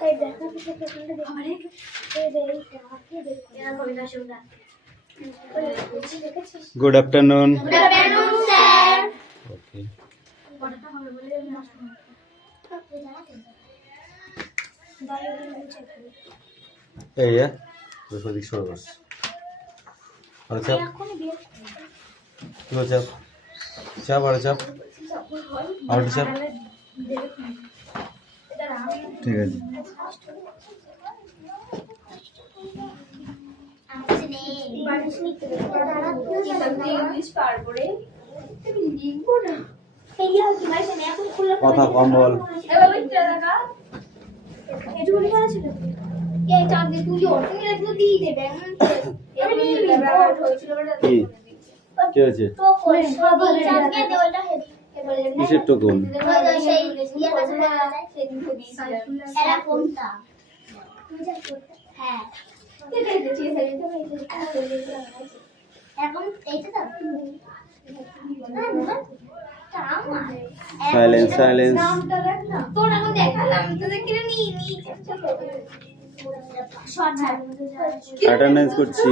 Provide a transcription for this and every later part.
Good afternoon. Good afternoon, sir. Okay. Hey, yeah. Before the show was. What's up? What's up? Chap, what's up? What's up? ঠিক আছে। কথা কম বল। কি হয়েছে? কিসের token? Silence silence. Attendance করছি।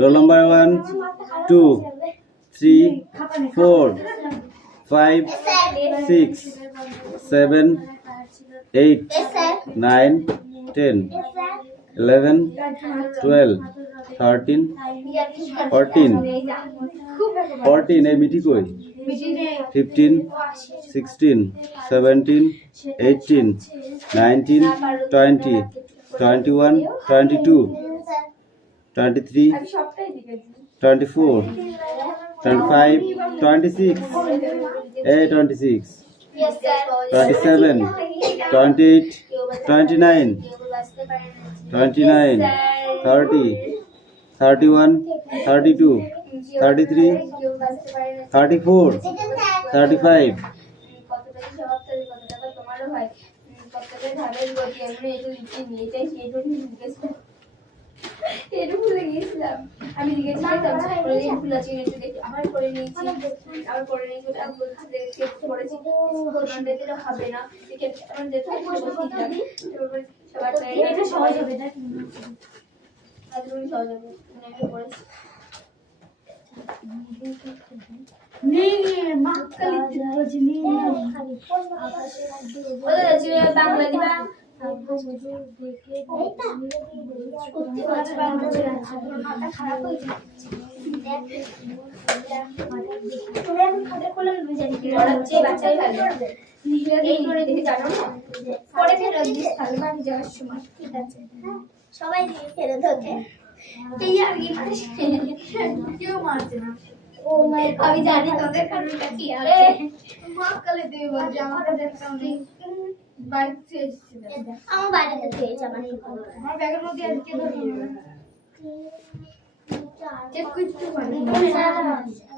Roll number 1 2 3 4 5 6 7 8 9 10 11 12 13 14 14 এই মিটি কই 15 16 17 18 19 20 21 22 23 24 25 26 26 27 28 29 29 30 31 32 33 34 35 আমি লিখেছিলাম ফুল আছে আবার করে নিয়েছি আবার করে নিয়েছি ওটা বলছি যে পড়েছি দেখলে হবে না এখন দেখতে সবার এটা সহজ হবে না আজকে সহজ হবে আমি পড়েছি বাংলা দিবা সবাই ফেরত হচ্ছে কেউ মারছে না আমি জানি তোদের কারণটা কি আছে মক্কালে তুই বলছি আমার কাছে একটা বাইক চেয়েছিল আমার বাড়িতে চেয়েছে আমার ব্যাগের মধ্যে আজকে ধরে চেক করতে পারি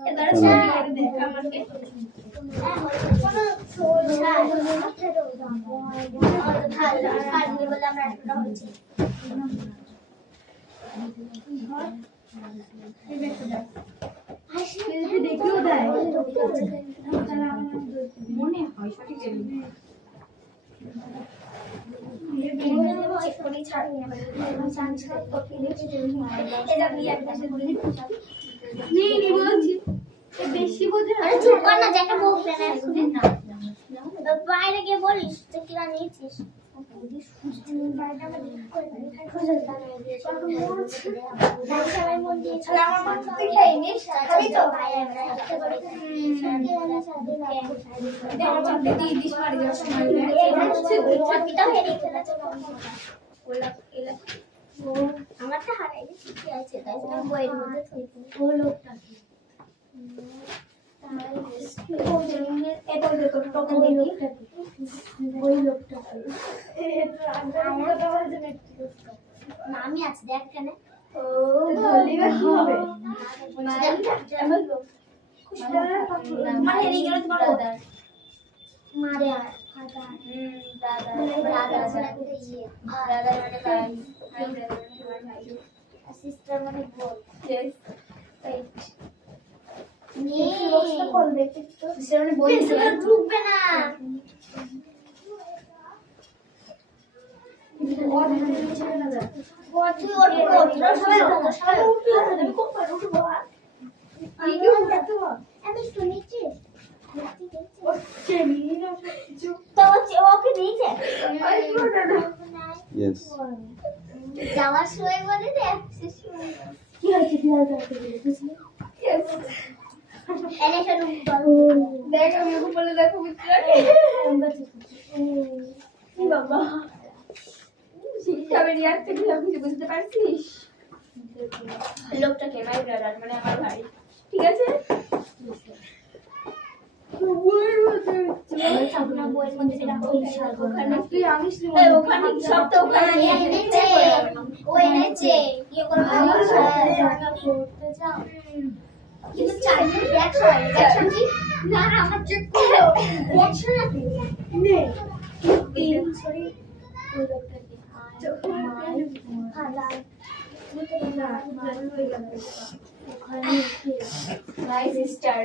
এবার সারা দেখ আমাকে ভালো বলে আমরা একটা হচ্ছে দেখিও দেয় মনে হয় সঠিক বেশি বোঝে বাইরে গিয়ে বলিস কিনা নিয়েছিস আমারটা হারাই গেছে আছে তাই বইয়ের মধ্যে ওই লোকটা আমি আছি দেখ কেন সিস্টার মানে বল ঢুকবে না ইয়েস যাওয়ার সময় বলে দে কি হয়েছে দেখ আমি ওকে বলে দেখো মিত্রাকে বাবা শিক্ষা বেরিয়ে আসছে তুই সব কিছু বুঝতে পারছিস লোকটাকে মাই ব্রাদার মানে আমার ভাই ঠিক আছে ওখানে সব তো ওখানে কিন্তু চার্জার দেখো না আমার চেক করো দেখো না নে তিন সরি ওই লোকটাকে হালা ওখানে নাইস স্টার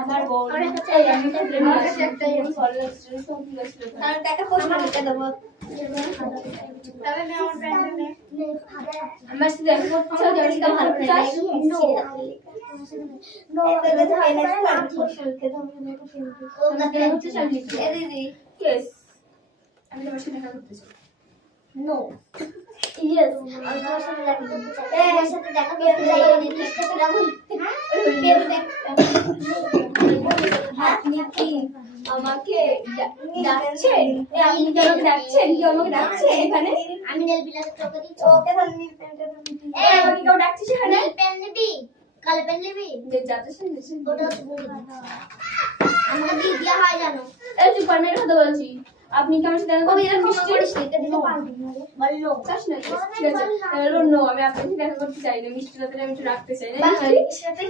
আমার বোন আমার কাছে একটা আমি ফলো স্টোরি সব কি ছিল তার টাকা পোস্ট করতে দেব আমার সাথে দেখা করতে চাও যার সাথে ভালো চাস ইয়েস আমি তোমার সাথে দেখা করতে চাই নো ইয়েস আমি তোমার সাথে দেখা করতে চাই তোমার সাথে দেখা করতে চাই নির্দিষ্ট রাহুল আপনি কি আমাকে ডাকছেন আপনি কি আমাকে ডাকছেন কি আমাকে ডাকছেন এখানে আমি নেল বিলাস তোকে দিচ্ছি ওকে তাহলে নীল প্যান্টটা এই আমাকে কেউ ডাকছিস এখানে নেল পেন নিবি কালো পেন নিবি যে যাচ্ছেন ওটা হচ্ছে বলি আমাকে দিয়ে দেওয়া হয় জানো এই তুই কর্ণের কথা বলছি আপনি কি আমার সাথে দেখা করতে মিষ্টি করিস না এটা দিতে পারবি না বললো চাস না ঠিক আছে নো আমি আপনার সাথে দেখা করতে চাই না মিষ্টি রাতে আমি একটু রাখতে চাই না মিষ্টি সাথে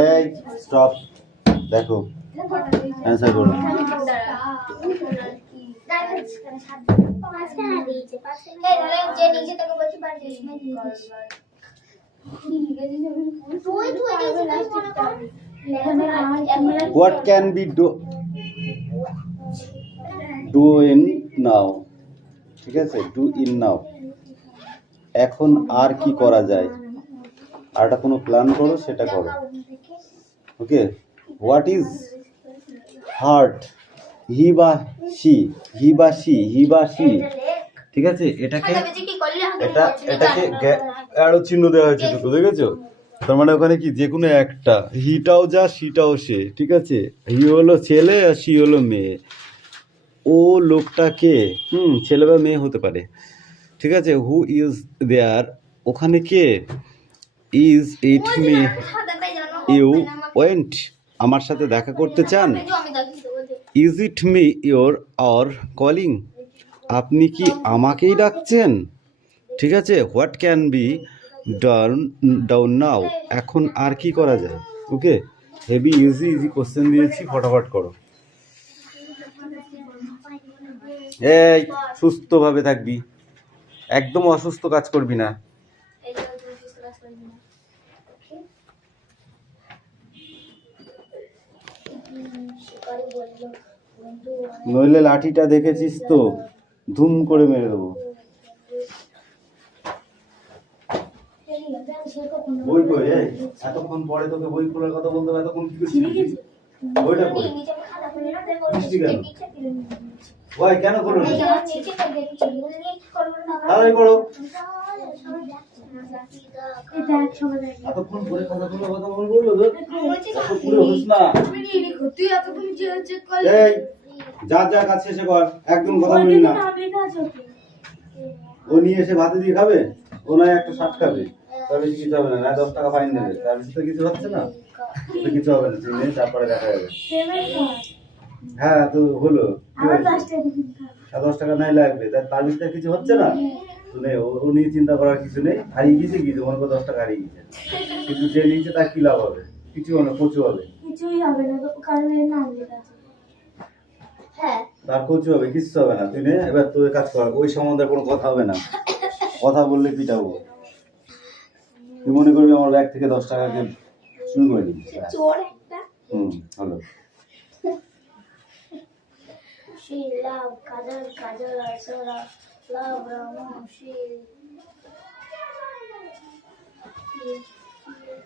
এই স্টপ দেখো অ্যানসার করো what can B do in now ঠিক আছে ডু ইন নাও এখন আর কি করা যায় আর একটা কোনো প্ল্যান করো সেটা করো ওকে হোয়াট ইজ হার্ট হি বা সি ঠিক আছে এটাকে এটাকে অ্যারো চিহ্ন দেওয়া হয়েছে দুটো দেখেছো তার মানে ওখানে কি যে কোনো একটা হিটাও যা সিটাও সে ঠিক আছে হি হলো ছেলে আর সি হলো মেয়ে ও লোকটাকে ছেলে বা মেয়ে হতে পারে ঠিক আছে হু ইজ দেয়ার ওখানে কে is it me you want আমার সাথে দেখা করতে চান is it me you're or calling আপনি কি আমাকেই ডাকছেন ঠিক আছে what can be down now এখন আর কি করা যায় ওকে হেভি ইজি কোশ্চেন দিয়েছি ফটাফট করো এই সুস্থভাবে থাকবি একদম অসুস্থ কাজ করবি না নইলে লাঠিটা দেখেছিস তো ধুম করে মেরে দেবো বই কই এই এতক্ষণ পরে তোকে বই খোলার কথা বলতে হবে এতক্ষণ কি করছিস বইটা কই ওই কেন করো না তাহলে করো এতক্ষণ পরে কথা বলবো তো এত পুরো হোস না এই যা কাজ শেষে কর একদম কথা বলি না ও নিয়ে এসে ভাতে দিয়ে খাবে ও নয় একটা শার্ট খাবে তার বেশি কিছু হবে না 10 টাকা ফাইন দেবে তার বেশি তো কিছু হচ্ছে না তো কিছু হবে না তুই নিয়ে তারপরে দেখা যাবে হ্যাঁ তো হলো 10 টাকা নাই লাগবে তার বেশি কিছু হচ্ছে না শুনে ও নিয়ে চিন্তা করার কিছু নেই, হারিয়ে গেছে কি তোমার 10 টাকা হারিয়ে গেছে, কিন্তু যে নিচে তার কি লাভ হবে? কিছু হবে না, কচু হবে। কিছুই হবে না, কারণ এর নাম লেখা আছে। হ্যাঁ তার কচু হবে, কিচ্ছু হবে না। তুই নে, এবার তোর কাজ কর, ওই সম্বন্ধে কোনো কথা হবে না, কথা বললে পিটাবো। তুই মনে করবি আমার ব্যাগ থেকে 10 টাকাকে শুরু করে দিবি। চোর একটা। হলো। She love Kajal, Kajal also love Rama. She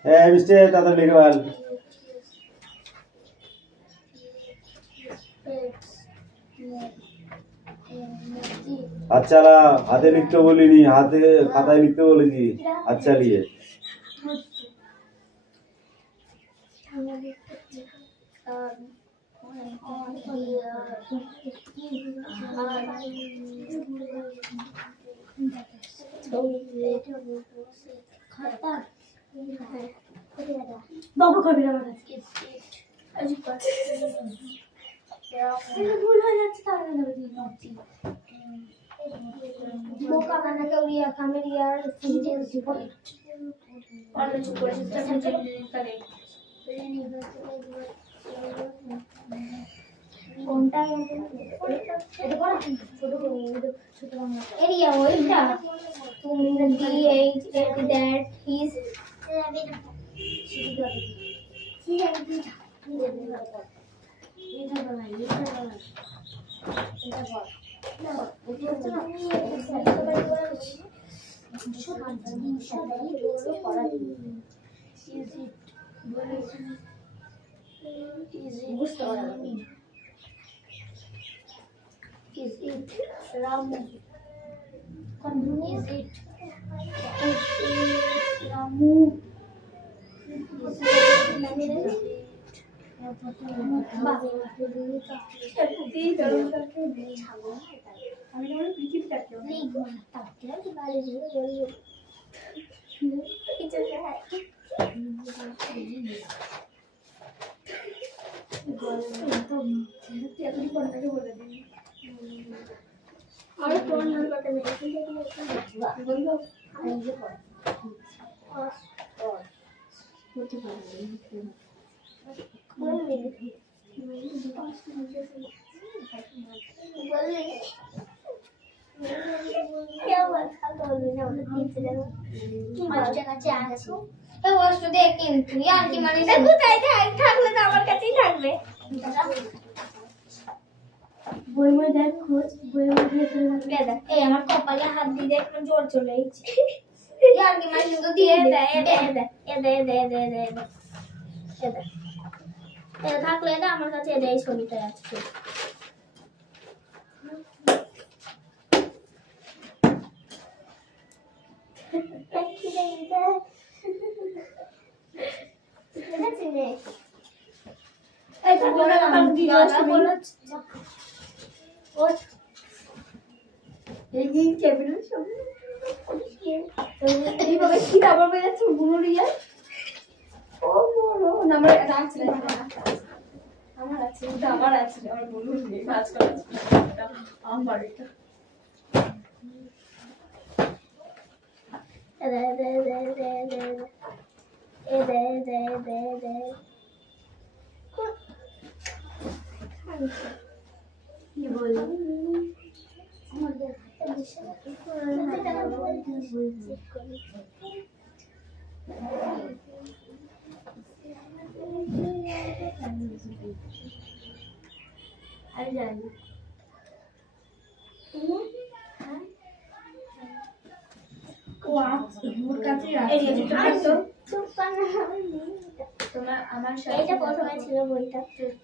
হ্যাঁ মিস্টে তাড়াতাড়ি লিখে বল। আচ্ছা রা, হাতে লিখতে বলিনি, হাতে খাতায় লিখতে বলেছি। আচ্ছা লিয়ে বাবু করবি না আমার কাছে। ভুল হয়ে যাচ্ছে তাহলে বোকা বানাকে উড়িয়া খামের ইয়ার অন্য চুপ করে কোনটা এটা পড়া ছোট ছোট বাংলা এরিয়া ওইটা তুমি DH that his Is it Ramu? Is it Ramu? Is और कौन नंबर का बोलो आइए और होते क्या हुआ था वस्तु देख কিন্তু यार কি মানে কোথায় থাকলে তো আমার কাছেই থাকবে বই বই দেখ খোঁজ বই বই দিয়ে দেখ এই আমার কপালে হাত দিয়ে দেখ জোর চলে এসেছে यार কি মানে শুধু দিয়ে দে এটা থাকলে না আমার কাছে এই ছবিটা আছে এটা বড় আমার দিদা বলো ওঠ এই দিন কেবিন সব এই বাবা কি আবার বের হচ্ছে বুনুরিয়া ও বড় নাম্বার রাখছে আমার আছে এটা আমার আছে আমার বুনুর নেই কাজ করা আমার এটা কি বল আমি জানি তোমার আমার সাথে এইটা প্রথমে ছিল বইটা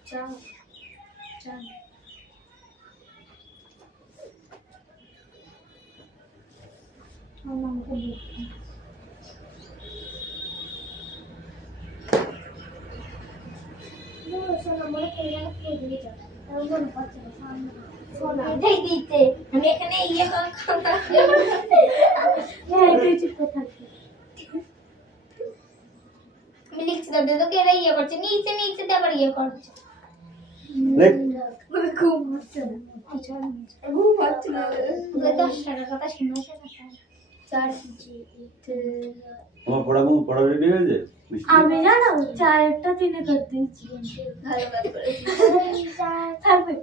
চাও চাও এটাই দিতে আমি এখানে ইয়ে আমি লিখছি তোদের তো কেরা ইয়ে করছে নিচে নিচে আবার ইয়ে করছে লেখ। ঘুম হচ্ছে না, ঘুম হচ্ছে না। 10 টাকার কথা শুনেছে না স্যার। তোমার পড়া রেডি হয়েছে? আমি জানো চারটা তিনে করে দিয়েছি। ভালো কাজ করেছি। থাকবে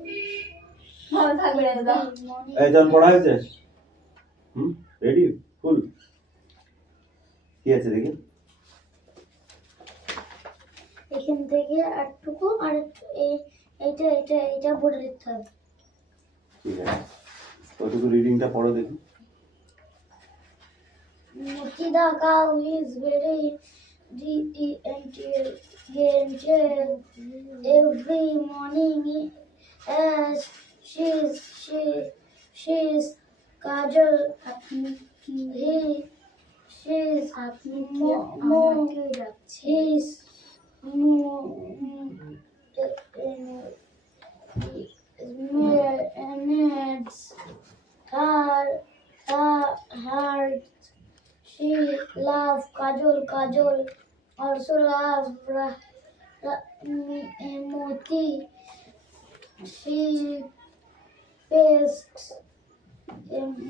ভালো থাকবে দাদা। এই যখন পড়া হয়েছে রেডি ফুল কি আছে দেখি এখান থেকে আটটুকু আর এইটা পড়ে লিখতে হবে। ঠিক আছে ওইটুকু রিডিংটা পড়ো দেখি The cow is very diligent every morning as she's Kajal. She's needs her she love Kajol also love Moti. She pastes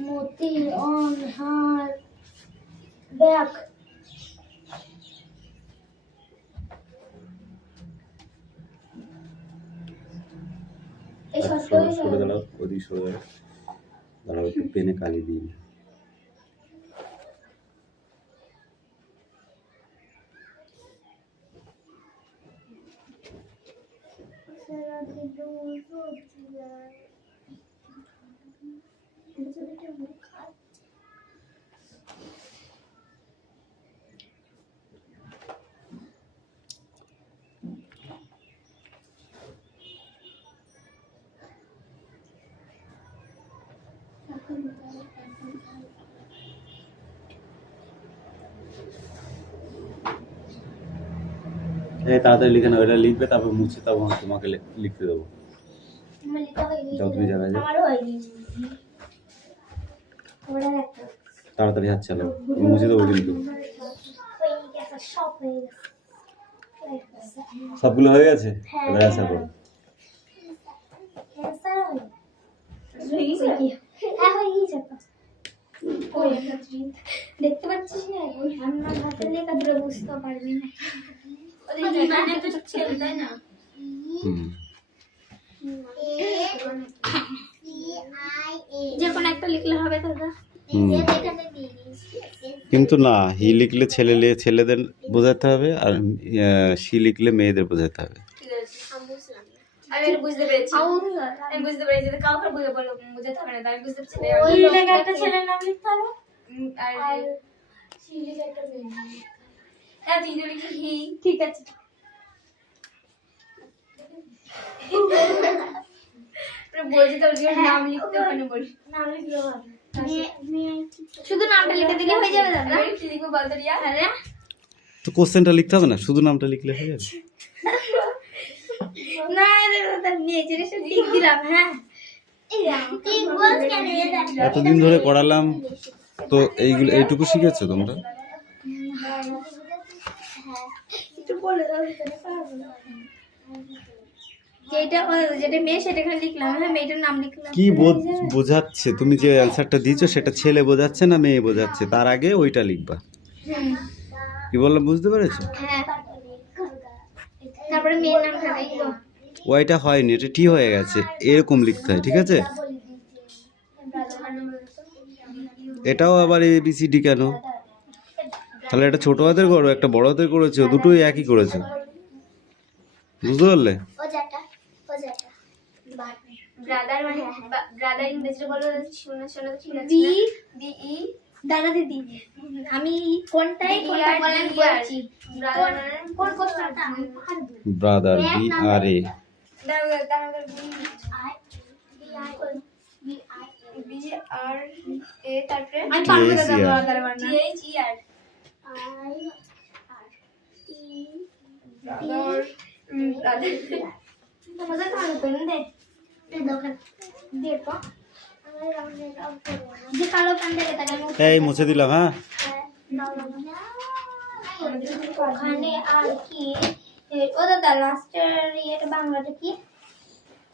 Moti on her back. সরে দাঁড়াও ওদিকে সরে দাঁড়াও একটু পেনে কালি দিই তাড়াতাড়ি লিখে নাও, এটা লিখবে তারপর মুছে তারপর তোমাকে লিখতে দেবো। যাও তুমি জায়গায় যাও, তাড়াতাড়ি হাত চালাও, মুছে দেবো কিন্তু। সবগুলো হয়ে গেছে, এবার আশা করো। দেখতে পাচ্ছিস না আমার হাতে লেখা দিলে বুঝতে পারবি না। তাই না? যে কোনো একটা লিখলে হবে দাদা। কিন্তু না, হি লিখলে ছেলেদের বোঝাতে হবে, আর সি লিখলে মেয়েদের বোঝাতে হবে। ঠিক আছে, আমি এটা বুঝতে পেরেছি। আমি বুঝতে পেরেছি, কাউকে বুঝাতে হবে না, আমি বুঝতে পেরেছি। ওই লেখা একটা ছেলের নাম লিখতে হবে আর সি লেখা একটা মেয়ের নাম লিখতে হবে। হ্যাঁ, তুই যদি হি, ঠিক আছে। বলছি তোর নাম লিখতে হবে না, বলি নাম লিখলেও হবে। শুধু নামটা লিখে দিলে হয়ে যাবে দাদা। আমি কি লিখবো বলতো রিয়া? আরে তো কোশ্চেনটা লিখতে হবে না, শুধু নামটা লিখলে হয়ে যাবে। না দাদা মেয়েদের সাথে লিখ দিলাম। হ্যাঁ ঠিক বল কেন এটা এতদিন ধরে পড়ালাম, তো এইটুকু শিখেছো তোমরা? একটু বলে দাও পারবো না। যেটা মেয়ে সেটা এখানে লিখলাম। হ্যাঁ মেয়েটার নাম লিখলাম। কি বোঝাচ্ছে তুমি যে অ্যান্সারটা দিয়েছো, সেটা ছেলে বোঝাচ্ছে না মেয়ে বোঝাচ্ছে, তার আগে ওইটা লিখবা। কি বললাম বুঝতে পেরেছো? হ্যাঁ তারপরে মেয়ের নামটা লিখবো। ওইটা হয়নি, এটা টি হয়ে গেছে, এরকম লিখতে হয়, ঠিক আছে? এটাও আবার ABCD কেন? তাহলে একটা ছোট হাতের করো, একটা বড় হাতের করেছো, দুটোই একই করেছো, বুঝতে পারলে? ব্রাদার মানে ব্রাদার ইংরেজিতে বলো, শোনা ঠিক আছে? বি বি ই দাদা দিদি আমি কোনটাই কোনটা বলেন বলছি। ব্রাদার মানে কোন কোনটা ব্রাদার BRA বি আর এ, তারপরে আমি পারবো দাদা THER ব্রাদার বানান। THER brother brother. তোমাদের কানে তো দে দোকান দেখো যে কালো প্যান্ট দেখে তাকে এই মুছে দিলাম। হ্যাঁ ওখানে আর কি ও দাদা লাস্টের ইয়েটা বাংলাটা কি?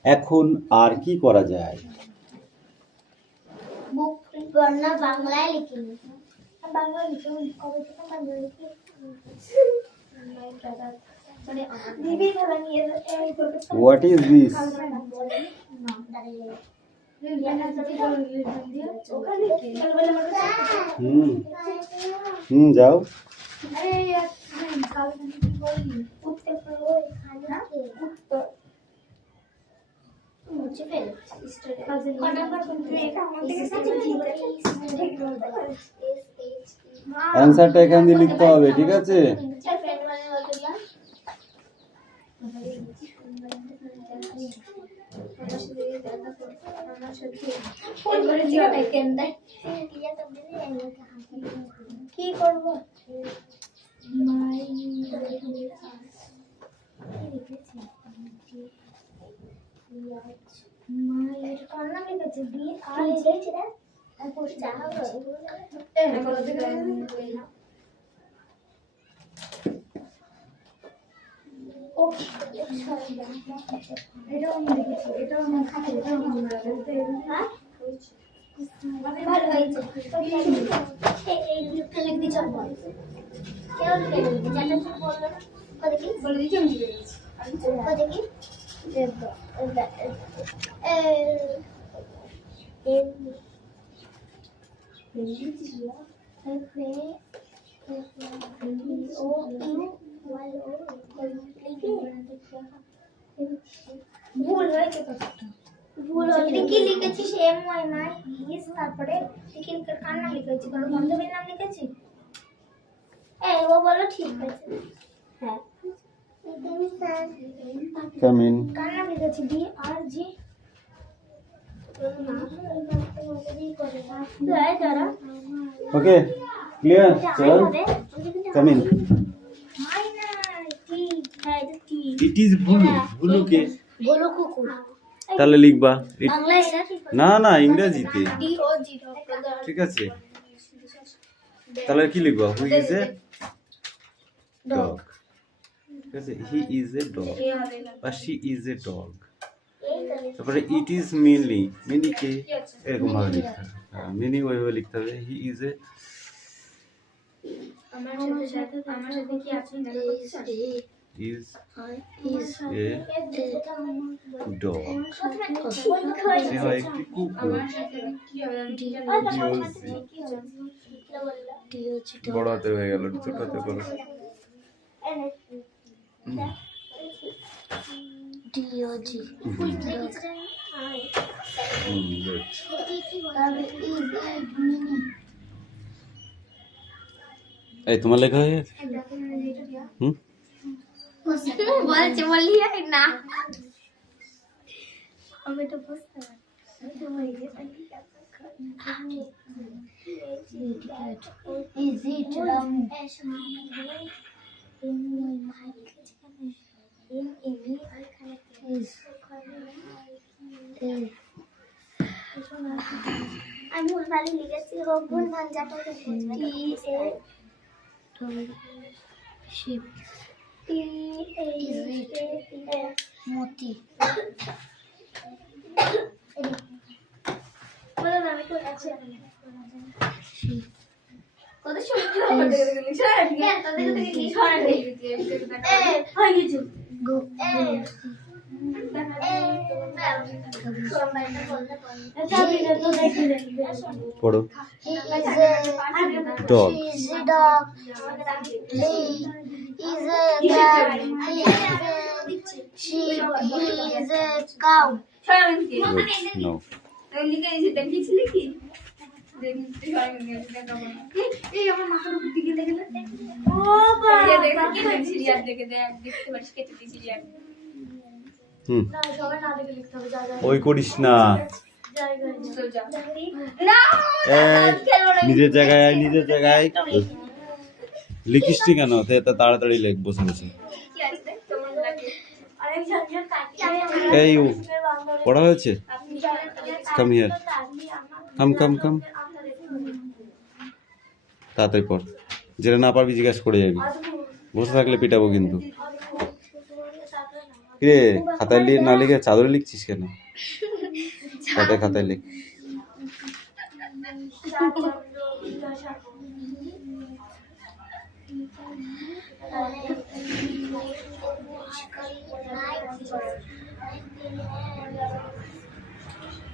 এখন আর কি করা যায়? বুক পড়না বাংলায় লিখি বাংলায় লিখি কবে থেকে বাংলায় লিখি দিদি খেলা নিয়ে হোয়াট ইজ দিস? যাও। অ্যান্সারটা এখান দিয়ে লিখতে হবে, ঠিক আছে? কি করবো মায়ের কন্যা লিখেছে বি আর ভালো হয়েছে এই লিখতে লিখতে যাবো কেউ লিখে দিবি যেটা তুই বললো না কত কি বলে দিচ্ছি আমি লিখে দিচ্ছি কত কি ভুল হয়েছে ভুল হয়েছে কি লিখেছিস এম ওয়াই মাই ইস তারপরে কি কান্না লিখেছি কোনো বান্ধবীর নাম লিখেছি এই ও বলো ঠিক আছে হ্যাঁ কাম ইন। কান্না লিখেছি বি আর জি ওকে ক্লিয়ার, চল কাম ইন। ইট ইজ ভুলু। ভুলু কে? বলো কুকুর তাহলে লিখবা বাংলায় স্যার না না ইংরেজিতে, ডি ও জি ঠিক আছে? তাহলে কি লিখবা? হু ইজ এ ডগ, ঠিক আছে? হি ইজ এ ডগ বা শি ইজ এ ডগ। তারপরে ইট ইজ মিনি। মিনি কে? এরকম ভাবে লিখতে হবে, মিনি ওইভাবে লিখতে হবে। হি ইজ এ আমার সাথে কি আছে না is a dog. সে হয় একটি কুকুর। বড় হাতে হয়ে গেল, ছোট হাতে করো। এই তোমার লেখা হয়ে গেছে? বলছে বললি না আমি তো বুঝতে Is it আমি ভুলভাল লিখেছি ভুল ভাল যাটা মতি কত পড়ো। Dog. He is a cow. No. লিখে দিয়েছি দেখিয়েছিলি কি এই আমার মাথার উপর দিকে দেখে ও বাবা কি লিখছিলি আর দেখে দেখতে পারিস কেটে দিয়েছিলি আর না সবাই না দেখে লিখতে হবে যা যা ওই করিস না। চল যা না নিজের জায়গায় আয়, নিজের জায়গায় লিখিস নি কেন? তাড়াতাড়ি লেখ বসে বসে। কি আছে কেমন লাগে আরেকজন কাকি এই ও পড়া হয়েছে? কাম হিয়ার, কাম কাম কাম। তাড়াতাড়ি পড়, যেটা না পারবি জিজ্ঞাসা করে যাবি। বসে থাকলে পিটাবো কিন্তু। রে খাতায় না লিখে চাদরে লিখছিস কেন? খাতায় লিখ।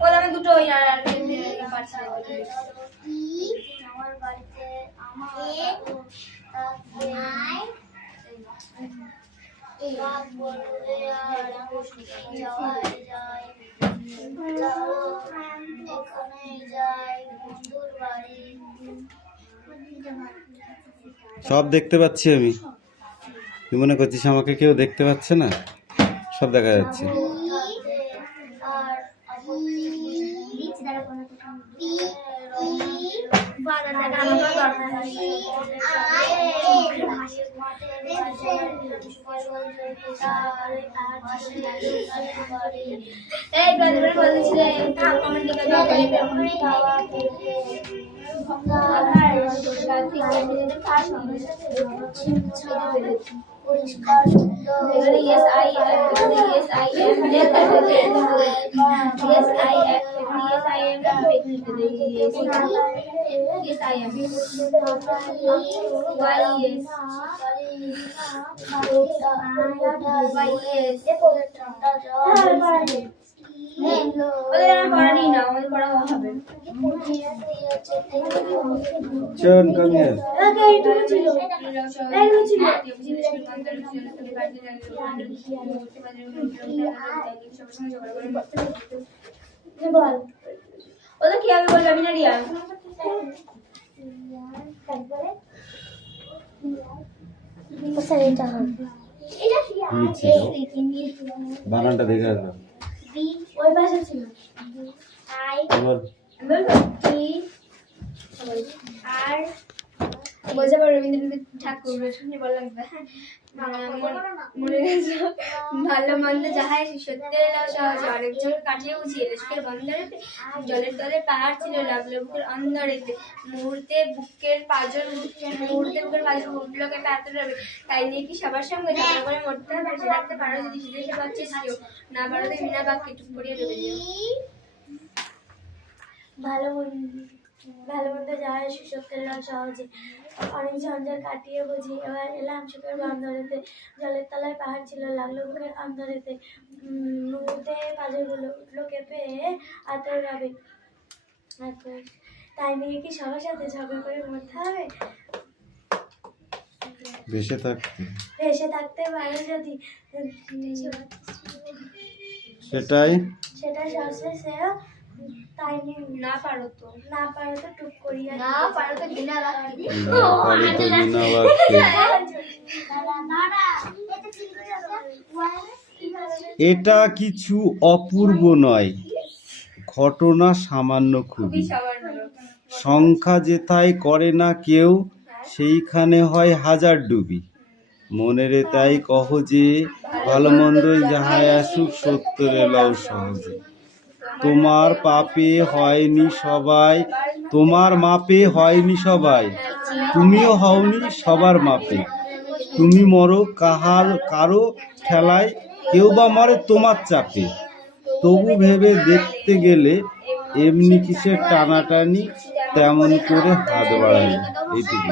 ওই আমি দুটো ওই আর পারছি না। আমার বাড়িতে আমার রাত বললে আর যাওয়া যায় এখানে যাই বন্ধুর বাড়ি। সব দেখতে পাচ্ছি আমি। তুই মনে করছিস আমাকে কেউ দেখতে পাচ্ছে না? সব দেখা যাচ্ছে। আর এই ব্রাদার বলেছিলে থাক কমেন্ট লিখে দাও পরিষ্কার সুন্দর yes I am yes I am yes I am yes I am yes I am why yes ওদের আর পড়া নেই না ওদের পড়া হবে চল কাম হিয়ার। এইটুকু ছিল বল ওদের কি আমি বলবো আমি না রিয়া বানানটা দেখে আসবে। ওই পাশে ছিল আর বলছে রবীন্দ্রনাথ ঠাকুর শুনে বললাম মনে গেছে ভালো মন্দ যাহাই সত্যের সহজে অনেক জন কাটিয়ে উঠিয়ে সুখের বন্দরে জলের তলে পাহাড় ছিল লাগলো বুকের অন্দরেতে মুহূর্তে বুকের পাঁজর উঠলো কেঁপে এত রবে তাই নিয়ে কি সবার সঙ্গে ঝগড়া করে মরতে হবে সে রাখতে পারো যদি সেদেশে পাচ্ছে সেও না পারো তো বিনা বাক্যে টুক করিয়ে ডুবে দিও ভালো মন্দ যাওয়ার সুসত্যের সহজে অনেক ঝঞ্ঝাট কাটিয়ে বুঝি এবার এলাম সুখের বন্দরেতে জলের তলায় পাহাড় ছিল লাগলো বুকের অন্দরেতে মুহূর্তে পাঁজরগুলো উঠলো কেঁপে আতর রবে তাই নিয়ে কি সবার সাথে ঝগড়া করে মরতে হবে ভেসে থাকতে পারে যদি সেটাই সবশেষেও তাই নিয়ে না পারো তো টুক করিয়া না পারো তো বিনা বাক্যে এটা কিছু অপূর্ব নয়, ঘটনা সামান্য খুবই। সংখ্যা যেথায় করে না কেউ, সেইখানে হয় হাজার ডুবি। মনেরে তাই কহ যে ভালো মন্দই যাহাই আসুক সত্যরে লও সহজে। তোমার মাপে হয়নি সবাই, তুমিও হওনি সবার মাপে। তুমি মরো কারো ঠেলায়, কেউ বা মরে তোমার চাপে। তবু ভেবে দেখতে গেলে এমনি কিসের টানাটানি, তেমন করে হাত বাড়াই। এইটুকু।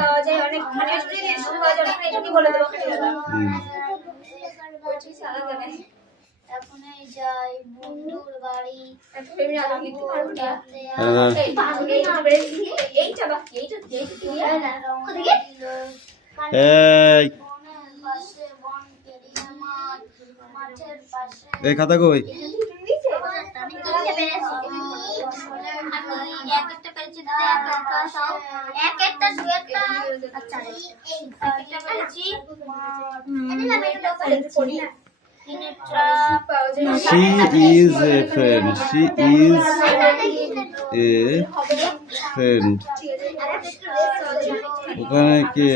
এখনই যাই বন্ধুর বাড়ি এই খাতা কই? She is a friend. She is a friend. ওখানে কে?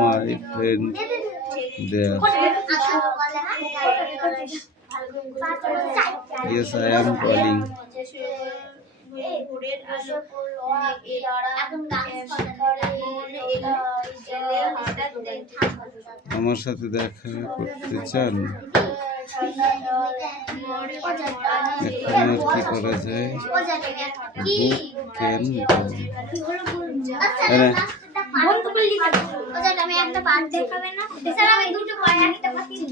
My friend there. Yes, I am calling. ভোরের আলো এখন গান হঠাৎ আমার সাথে দেখা করতে চান? এখন আর কি করা যায়? কেন আমি একটা পার্ট দেখাবে না, এছাড়া আমি দুটো পার্ট একটা পাচ্ছি।